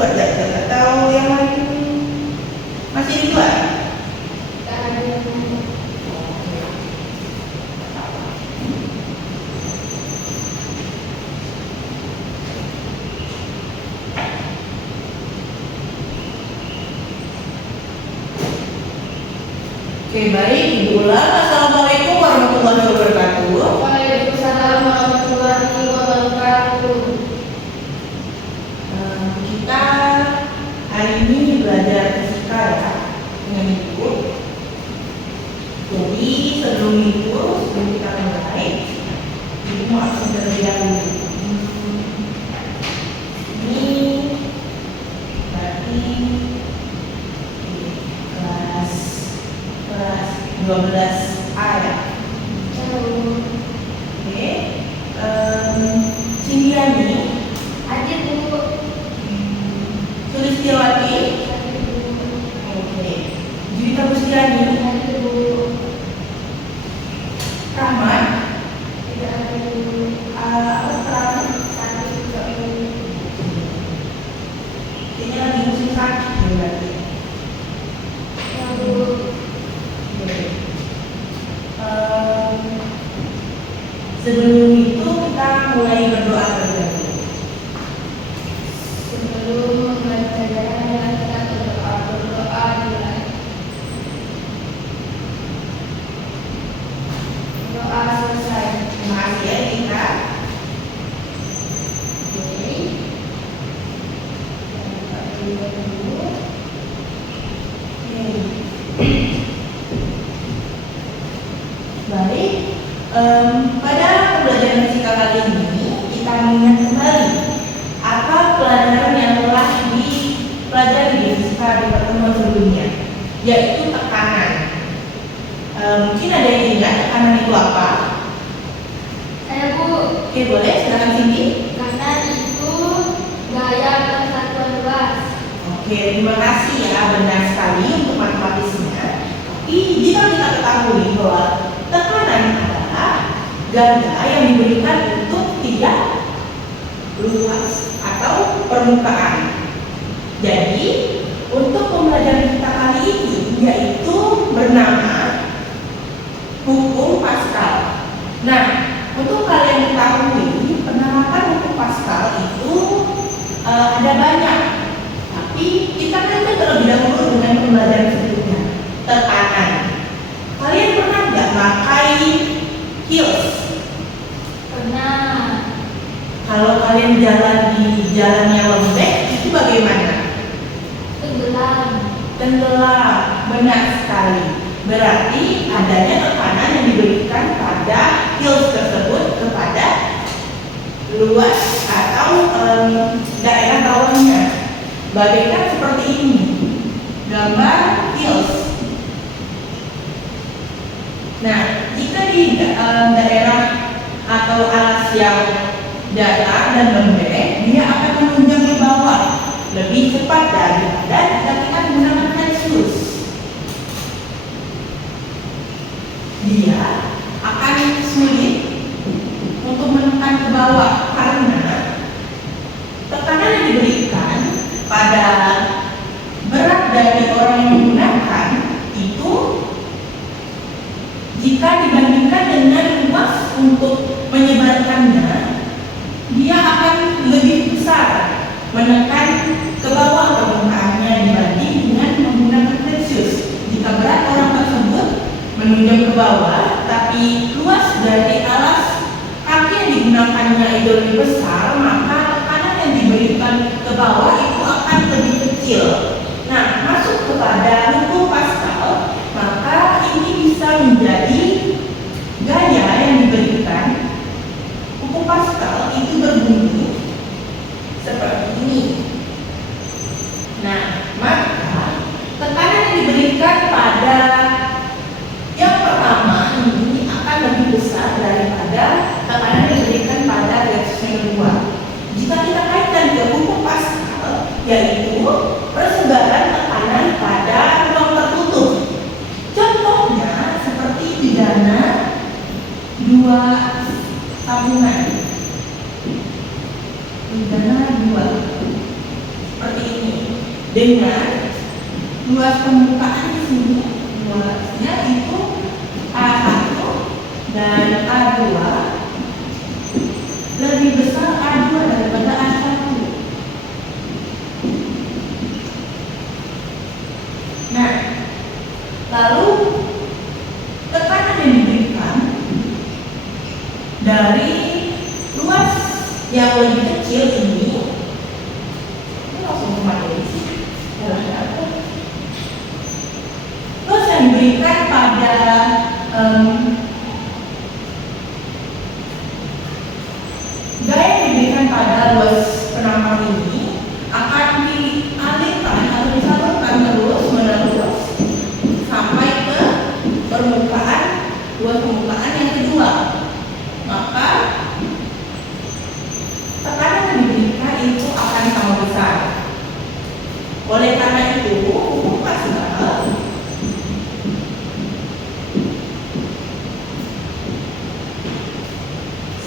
dibuat zat-zat atau yang lain masih dibuat? Oke, baik, Ibu ulang. Assalamualaikum warahmatullahi wabarakatuh. Waalaikumsalam warahmatullahi wabarakatuh. Kita hari ini belajar fisika ya dengan Ibu. Jadi sebelum kita mulai, Ibu mau absen terlebih dahulu. Ini berarti kelas 12A ya. Oke, Cindiani, Hadir Bu. Sulistiawati, oke, Juwita Bustiani, Hadir Bu. Rahmat, Tidak ada Bu. Rahmat, Sakit juga Bu. ini lagi musim sakit ya berarti. Ya Bu. Oke. Sebelum itu kita mulai berdoa terlebih dahulu. Sebelum memulai pelajaran kita berdoa dulu. Doa selesai. Terima kasih ya kita. Oke. Kita dulu. Baik, pada pembelajaran fisika kali ini kita mengingat kembali apa pelajaran yang telah dipelajari di fisika di pertemuan sebelumnya, yaitu tekanan. Mungkin ada yang ingat tekanan itu apa? Saya Bu. Oke, boleh, silakan Cindy. Karena itu gaya persatuan luas. Oke, terima kasih ya, benar sekali untuk matematisnya. Tapi jika kita ketahui bahwa tekanan adalah gaya yang diberikan untuk tiap luas atau permukaan. Jadi untuk pembelajaran kita kali ini yaitu bernama hukum Pascal. Nah, untuk kalian ketahui penerapan hukum Pascal itu ada banyak. Tapi kita kaitkan terlebih dahulu dengan pembelajaran sebelumnya, tekanan. Kalian pernah nggak pakai heels? Pernah. Kalau kalian jalan di jalan yang lembek, itu bagaimana? Tenggelam. Tenggelam, benar sekali. Berarti adanya tekanan yang diberikan pada heels tersebut kepada luas atau daerah bawahnya. Bagaikan seperti ini, gambar heels. Nah, jika di daerah atau alas yang datar dan lembek, dia akan menunjang ke bawah lebih cepat daripada jika kita menggunakan hand shoes. Dia akan sulit untuk menekan ke bawah karena tekanan yang diberikan pada berat dari orang yang menggunakan itu jika dibandingkan dengan luas untuk menyebarkannya, dia akan lebih besar menekan ke bawah permukaannya dibanding dengan menggunakan hand shoes. Jika berat orang tersebut menunjang ke bawah, tapi luas dari alas kaki yang digunakannya itu lebih besar, maka tekanan yang diberikan ke bawah itu akan lebih kecil. Nah, masuk kepada hukum Pascal, maka ini bisa menjadi gaya yang diberikan. Hukum Pascal itu berbunyi seperti ini. Nah, maka tekanan yang diberikan pada yang pertama ini akan lebih besar daripada tekanan yang diberikan pada garis yang kedua. Jika kita kaitkan ke hukum Pascal, yaitu persebaran tekanan pada ruang tertutup. Contohnya seperti pidana dua tabungan. Pidana dua seperti ini. dengan luas permukaan di sini luasnya itu A1 dan A2 lebih besar A2 daripada A1. Nah, lalu tekanan yang diberikan dari luas yang lebih kecil ini langsung ke materi sih. Luas yang diberikan pada gaya yang diberikan pada luas penampang ini akan dialirkan atau disalurkan terus menerus sampai ke permukaan luas permukaan yang kedua. Maka tekanan yang diberikan itu akan sama besar. Oleh karena itu, hukum Pascal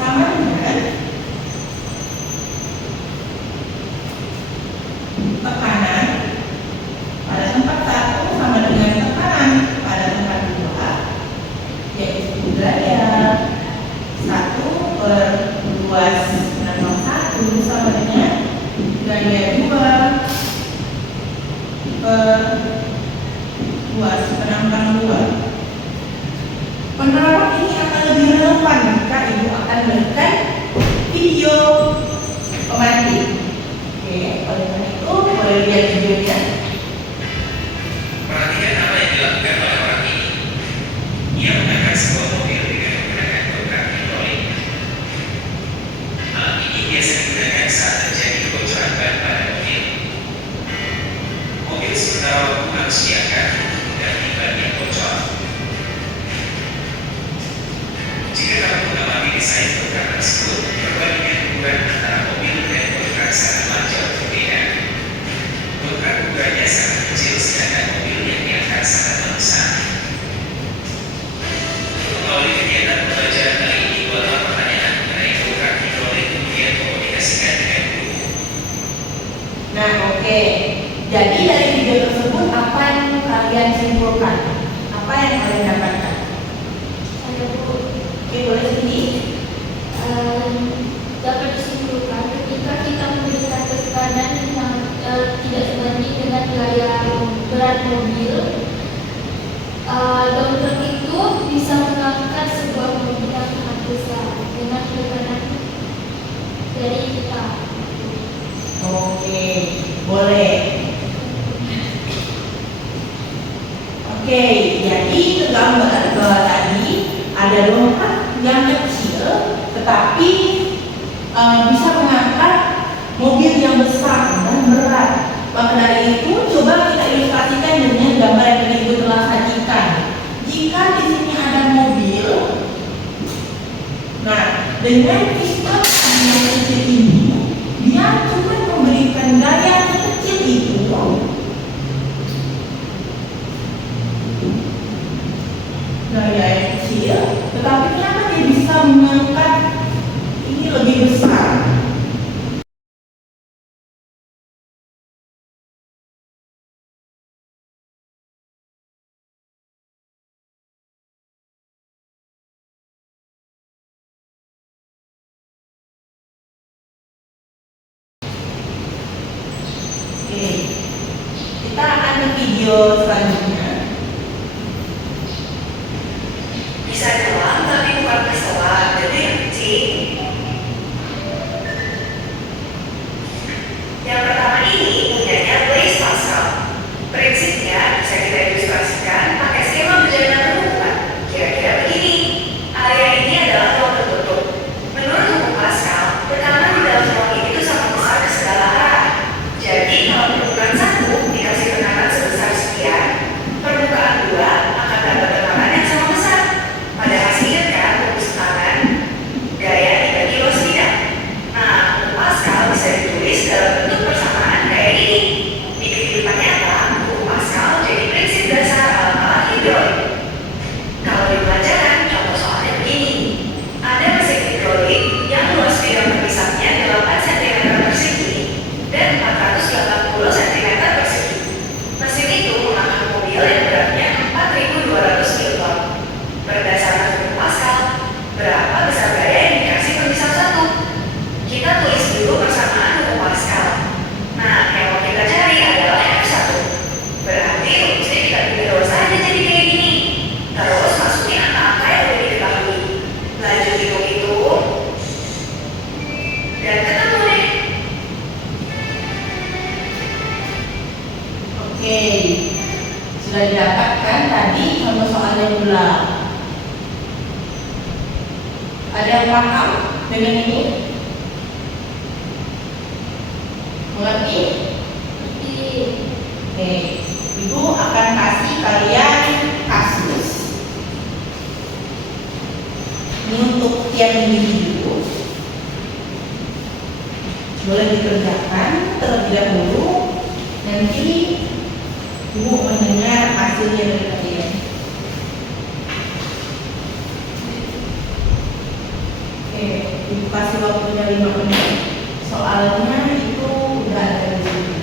sama dengan tekanan pada tempat 1 sama dengan tekanan pada tempat 2, yaitu gaya 1 per luas penampang 1 sama dengan gaya 2 per luas penampang 2. Penerapan ini akan lebih relevan jika Ibu akan melakukan video pematik. Oke, oleh karena itu boleh lihat videonya. Perhatikan apa yang dilakukan oleh orang ini. Ia mengangkat sebuah mobil dengan menggunakan program hidrolik. Alat ini biasa digunakan saat terjadi kebocoran ban pada mobil. Mobil sementara waktu harus diangkat untuk mengganti ban yang bocor. Jika kamu mengalami desain program tersebut, perbandingan ukuran antara mobil dan program sangat jauh berbeda. Program ukurannya sangat kecil sedangkan mobil yang diangkat sangat besar. Untuk mengawali kegiatan pembelajaran kali ini, buatlah pertanyaan mengenai program hidrolik kemudian komunikasikan dengan guru. Nah, oke. Jadi dari video tersebut apa yang kalian simpulkan? Apa yang kalian dapatkan? Saya Bu, Oke, boleh sini. dapat disimpulkan ketika kita memberikan tekanan yang tidak sebanding dengan gaya berat mobil, dump truck itu bisa mengangkat sebuah mobil yang sangat besar dengan tekanan dari kita. Oke, boleh. Oke, jadi gambar bahwa tadi ada lompat yang kecil tetapi bisa mengangkat mobil yang besar dan berat. Maka dari itu coba kita ilustrasikan dengan gambar yang tadi Ibu telah sajikan. Jika di sini ada mobil, nah dengan piston yang kecil ini dia cuma memberikan gaya kecil itu gaya yang kecil, tetapi kenapa dia bisa mengangkat ini lebih besar? Oke, kita akan ke video selanjutnya. Bisa terbang tapi bukan pesawat, jadi yang kecil. Yang pertama ini punyanya Blaise Pascal. Prinsipnya bisa kita ilustrasikan pakai skema berjalan berhubungan. Kira-kira begini. Area ini adalah ruang tertutup. Menurut hukum Pascal, tekanan di dalam ruang ini itu sama besar ke segala arah. Jadi kalau ukuran 1 dikasih tekanan sebesar sekian, Dan ketemu deh. Oke, sudah didapatkan tadi contoh soalnya pula. Ada yang paham dengan ini? Mengerti? Jadi, Oke, Ibu akan kasih kalian kasus. Ini untuk yang ini dulu. Boleh dikerjakan terlebih dahulu. Nanti Ibu mendengar hasilnya dari kalian. Oke, Ibu kasih waktunya 5 menit. Soalnya itu udah ada di sini.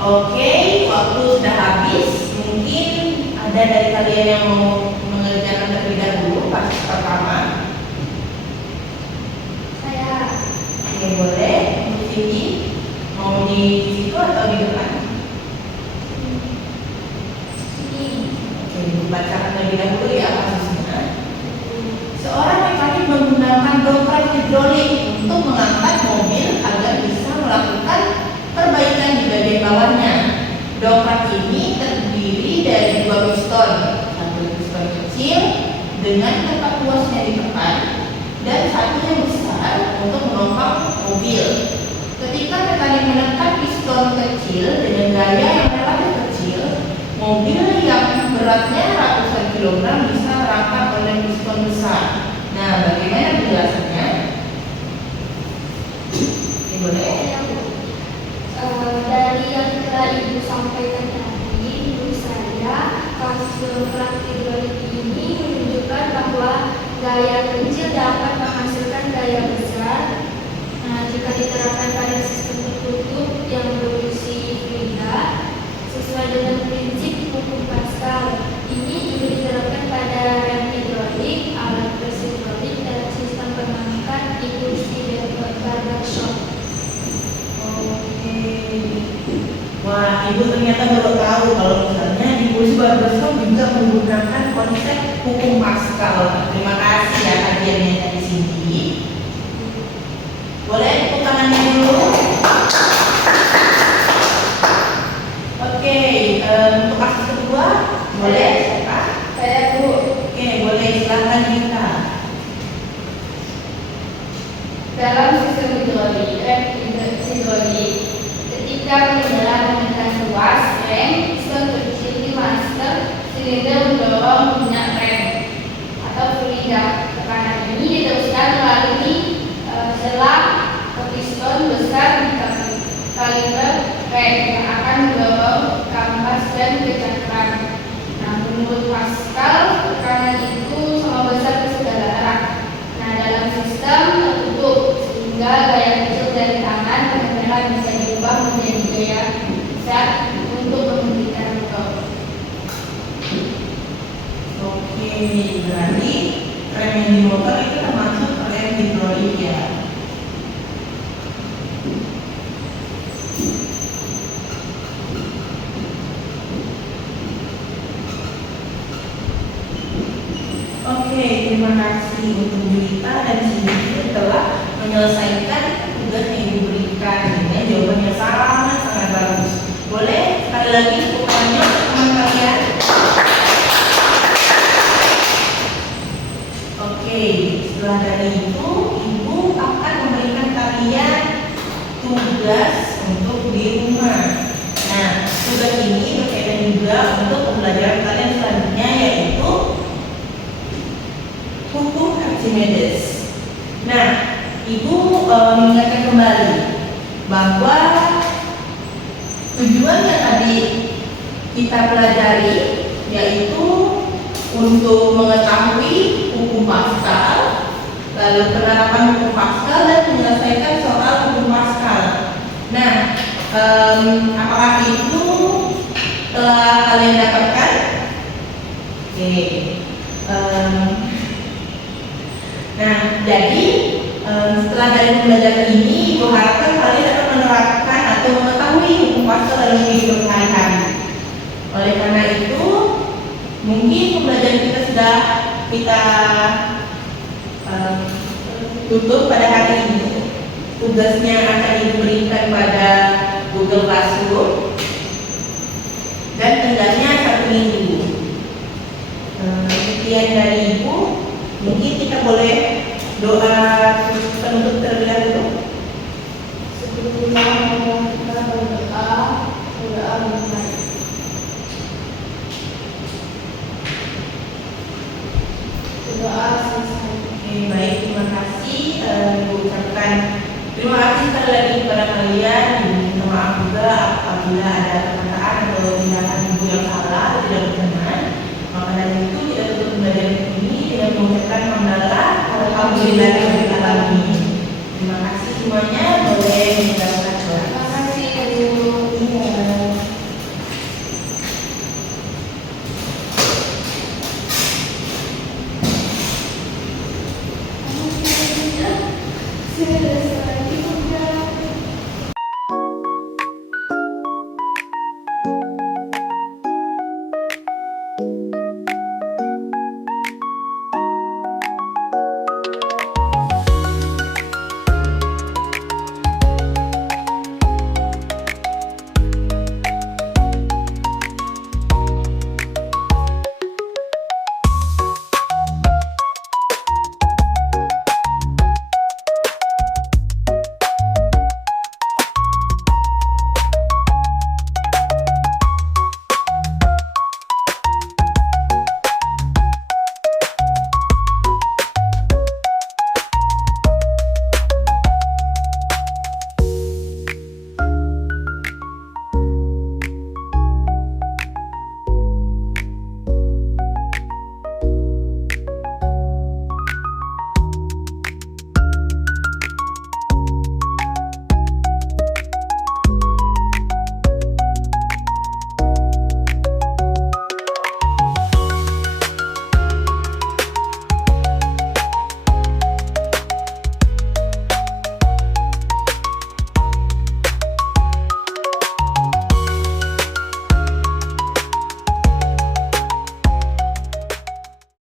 Oke, waktu sudah habis. Mungkin ada dari kalian yang mau mengerjakan terlebih dahulu pas pertama. Saya Oke, boleh. Untuk Cindy, mau di situ atau di depan? ini Oke, bacakan terlebih dahulu ya kasusnya. Seorang mekanik menggunakan dongkrak hidrolik untuk mengangkat mobil agar bisa melakukan perbaikan di bagian bawahnya. Dongkrak ini terdiri dari 2 piston, satu piston kecil dengan tempat luasnya ditekan dan satu yang besar untuk menumpang mobil. Ketika mekanik menekan piston kecil dengan gaya yang relatif kecil, mobil yang beratnya ratusan kilogram bisa merangkak oleh piston besar. Nah, bagaimana penjelasannya? Ini boleh? dari yang telah Ibu sampaikan tadi, menurut saya kasus dongkrak hidrolik ini menunjukkan bahwa gaya kecil dapat menghasilkan gaya besar. Nah, jika diterapkan pada sistem tertutup yang berisi fluida sesuai dengan prinsip hukum Pascal, ini juga diterapkan pada rem hidrolik, alat pres hidrolik, dan sistem pengangkat di kursi barbershop. Oke. Wah, Ibu ternyata baru tahu kalau misalnya di kursi barbershop juga menggunakan konsep hukum Pascal. Terima kasih ya kajiannya dari sini. Boleh tepuk tangannya dulu. Oke, untuk kasus kedua boleh siapa? Saya Bu. Oke, boleh silakan kita. Dalam sistem hidrolik, ketika pengendara menekan ruas rem, piston kecil di master silinder mendorong minyak rem atau fluida. Tekanan ini diteruskan melalui selang ke piston besar di kaliber rem yang akan mendorong kampas dan kecakaran. Nah, menurut Pascal, tekanan itu sama besar ke segala arah. Nah, dalam sistem tertutup sehingga gaya kecil dari tangan pengendara bisa diubah menjadi gaya besar untuk menghentikan motor. Oke, berarti rem yang di motor itu termasuk rem hidrolik ya. Oke, terima kasih untuk Julita dan Cindy telah menyelesaikan tugas yang diberikan. Ini jawabannya sangat bagus. Boleh sekali lagi ulangi teman kalian. Oke, setelah dari itu Ibu akan memberikan kalian tugas untuk di rumah. Nah, tugas ini berkaitan juga untuk pembelajaran kalian selanjutnya, yaitu hukum Archimedes. Nah, Ibu mengingatkan kembali bahwa tujuan yang tadi kita pelajari yaitu untuk mengetahui hukum Pascal, lalu penerapan hukum Pascal dan menyelesaikan soal hukum Pascal. Nah, apakah itu telah kalian dapatkan? Oke. Nah, jadi setelah dari pembelajaran ini, Ibu harapkan kalian dapat menerapkan atau mengetahui hukum Pascal dalam hidup sehari-hari. Oleh karena itu, mungkin pembelajaran kita sudah kita tutup pada hari ini. Tugasnya akan diberikan pada Google Classroom dan tenggatnya 1 minggu. Sekian dari Ibu. Mungkin kita boleh doa penutup terlebih dahulu. Sebelumnya kita berdoa mulai. Doa selesai. Oke, baik, terima kasih. Ibu ucapkan terima kasih sekali lagi kepada kalian. Ibu minta maaf juga apabila ada perkataan atau tindakan Ibu yang salah, tidak berkenan. Maka dari itu kita tutup pembelajaran ini dengan mengucapkan hamdalah alhamdulillah.